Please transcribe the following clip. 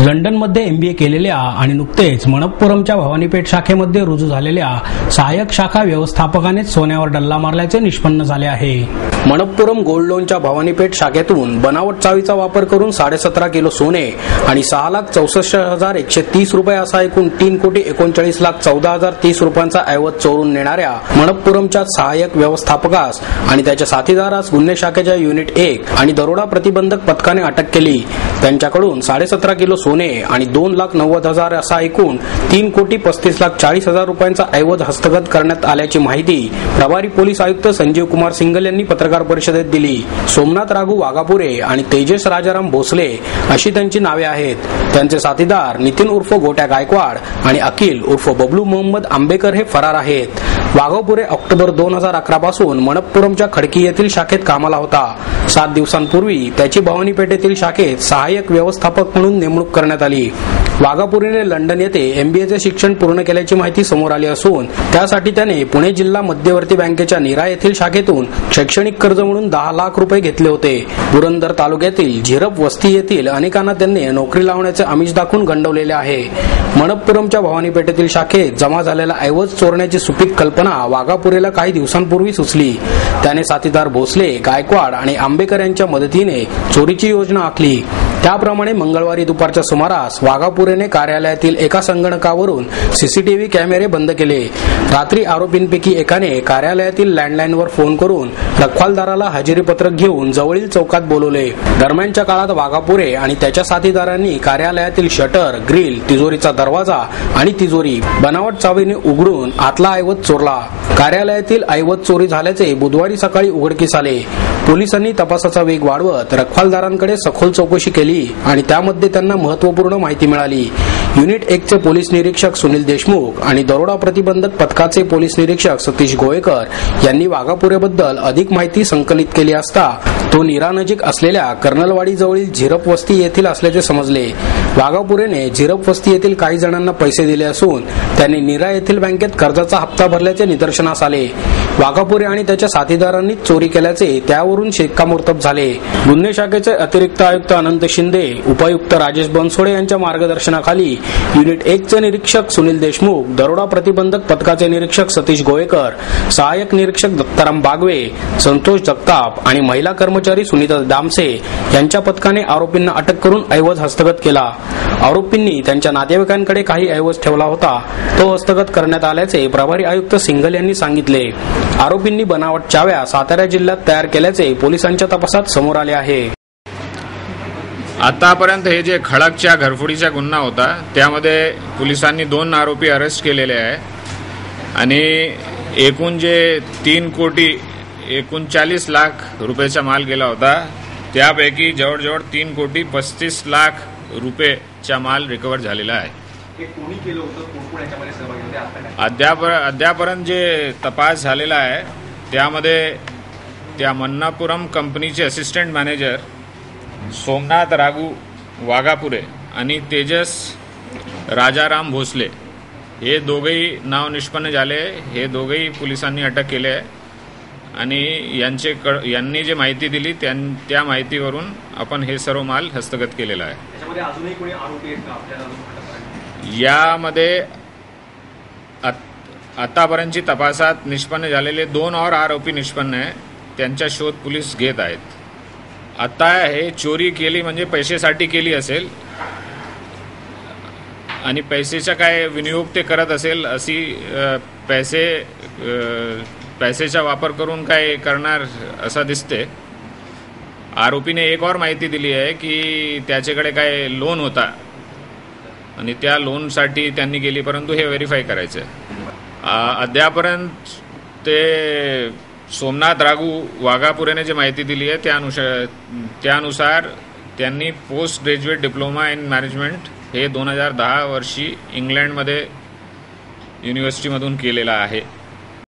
लंडनमध्ये MBA केलेल्या आणि नुकतेच मनप्पुरमच्या भवानीपेठ शाखेमध्ये रुजू झालेल्या सहाय्यक शाखा व्यवस्थापकानेच सोन्यावर डल्ला मारल्याचे निष्पन्न झाले आहे। मनप्पुरम गोल्ड लोनच्या भवानीपेठ शाखेतून बनावट चावीचा वापर करून 17.5 किलो सोने आणि 6,64,130 रुपये असा एकूण 3,39,14,030 रुपयांचा ऐवज चोरून नेणाऱ्या मनप्पुरमच्या सहाय्यक व्यवस्थापकास आणि त्याच्या साथीदारास गुन्हे शाखेच्या युनिट 1 आणि दरोडा प्रतिबंधक पथकाने अटक केली। त्यांच्याकडून 17.5 किलो सोने आणि 2,90,000 असा एकूण 3,35,40,000 रुपयांचा ऐवज हस्तगत करण्यात आल्याची माहिती प्रभारी पोलीस आयुक्त संजीव कुमार सिंगल यांनी पत्रकार परिषदेत दिली। सोमनाथ राघू वाघापुरे आणि तेजस राजाराम भोसले अशी त्यांची नावे आहेत। त्यांचे साथीदार नितीन उर्फ गोट्या गायकवाड आणि अखिल उर्फ बबलू मोहम्मद आंबेकर हे फरार आहेत। वाघापुरे ऑक्टोबर 2011 पासून मनप्पुरमच्या खडकी येथील शाखेत कामाला होता। 7 दिवसांपूर्वी त्याची भवानीपेठेतील शाखेत सहाय्यक व्यवस्थापक म्हणून नेमणूक करण्यात आली। वाघापुरेने लंडन येथे MBAचे शिक्षण पूर्ण केल्याची माहिती समोर आली असून त्यासाठी त्याने पुणे जिल्हा मध्यवर्ती बँकेच्या नीरा येथील शाखेतून शैक्षणिक कर्ज म्हणून 10 लाख रुपये घेतले होते। पुरंदर तालुक्यातील झिरप वस्ती येथील अनेकांना त्यांनी नोकरी लावण्याचे आमिष दाखवून गंडवलेले आहे। मनप्पुरमच्या भवानीपेठेतील शाखेत जमा झालेला ऐवज चोरण्याची सुपीक कल्पना वाघापुरेला काही दिवसांपूर्वी सुचली। त्याने साथीदार भोसले, गायकवाड आणि आंबेकर यांच्या मदतीने चोरीची योजना आखली। त्याप्रमाणे मंगळवारी दुपारच्या सुमारास वाघापुरेने कार्यालयातील एका संगणकावरून CCTV कॅमेरे बंद केले। रात्री आरोपींपैकी एकाने कार्यालयातील लँडलाईनवर फोन करून रखवालदाराला हजेरीपत्रक घेऊन जवळील चौकात बोलवले। दरम्यानच्या काळात वाघापुरे आणि त्याच्या साथीदारांनी कार्यालयातील शटर, ग्रिल, तिजोरीचा दरवाजा आणि तिजोरी बनावट चावीने उघडून आतला ऐवज चोरला। कार्यालयातील ऐवज चोरी झाल्याचे बुधवारी सकाळी उघडकीस आले। पोलिसांनी तपासाचा वेग वाढवत रखवालदारांकडे सखोल चौकशी केली आणि त्यामध्ये त्यांना महत्त्वपूर्ण माहिती मिळाली। युनिट 1 चे पोलीस निरीक्षक सुनील देशमुख आणि दरोडा प्रतिबंधक पथकाचे पोलीस निरीक्षक सतीश गोयेकर यांनी वाघापुरेबद्दल अधिक माहिती संकलित केली असता तो नीरा नजीक असलेल्या कर्नलवाडी जवळील झिरप वस्ती येथील असल्याचे समजले। वाघापुरेने झिरप वस्ती येथील काही जणांना पैसे दिले असून त्यांनी नीरा येथील बँकेत कर्जाचा हप्ता भरल्याचे निदर्शनास आले। वाघापुरे आणि त्याच्या साथीदारांनी चोरी केल्याचे त्यावरून शिक्कामोर्तब झाले। गुन्हे शाखेचे अतिरिक्त आयुक्त अनंत शिंदे, उपायुक्त राजेश बनसोडे यांच्या मार्गदर्शनाखाली युनिट 1 चे निरीक्षक सुनील देशमुख, दरोडा प्रतिबंधक पथकाचे निरीक्षक सतीश गोयेकर, सहाय्यक निरीक्षक दत्ताराम बागवे, संतोष जगताप आणि महिला कर्मचारी सुनीता दामसे यांच्या पथकाने आरोपींना अटक करून ऐवज हस्तगत केला। आरोपींनी त्यांच्या नातेवाईकांकडे काही ऐवज ठेवला होता, तो हस्तगत करण्यात आल्याचे प्रभारी आयुक्त सिंगल यांनी सांगितले। आरोपींनी बनावट चाव्या सातारा जिल्ह्यात तयार केल्याचे पोलिसांच्या तपासात समोर आले आहे। आतापर्यंत हे जे खडकच्या घरफोडीचा गुन्हा होता त्यामध्ये पोलिसांनी 2 आरोपी अरेस्ट केलेले आहे आणि एकूण जे 3,39 लाख रुपयाचा माल गेला होता त्यापैकी जवळजवळ 3,35 रुपयेचा माल रिकवर झालेला आहे। अद्यापर्यंत जे तपास झालेला आहे त्यामध्ये त्या मनप्पुरम कंपनीचे असिस्टंट मॅनेजर सोमनाथ राघू वाघापुरे आणि तेजस राजाराम भोसले हे दोघेही नाव निष्पन्न झाले। हे दोघेही पोलिसांनी अटक केले आहे आणि यांनी जे माहिती दिली त्या माहितीवरून आपण हे सर्व माल हस्तगत केलेला आहे। यामध्ये आतापर्यंतची तपासात निष्पन्न झालेले 2 और आरोपी निष्पन्न आहे, त्यांचा शोध पोलीस घेत आहेत। आता हे चोरी केली म्हणजे पैशासाठी केली असेल आणि पैशाचा काय विनियोग ते करत असेल अशी पैशाचा वापर करून काय करणार असं दिसते। आरोपीने एक और माहिती दिली आहे की त्याच्याकडे काय लोन होता आणि त्या लोनसाठी त्यांनी गेली, परंतु हे व्हेरीफाय करायचं। अद्यापर्यंत ते सोमनाथ राघू वाघापुरेने जी माहिती दिली आहे त्यानुसार त्यांनी post graduate diploma in management हे 2010 वर्षी इंग्लंडमध्ये युनिव्हर्सिटीमधून केलेला आहे।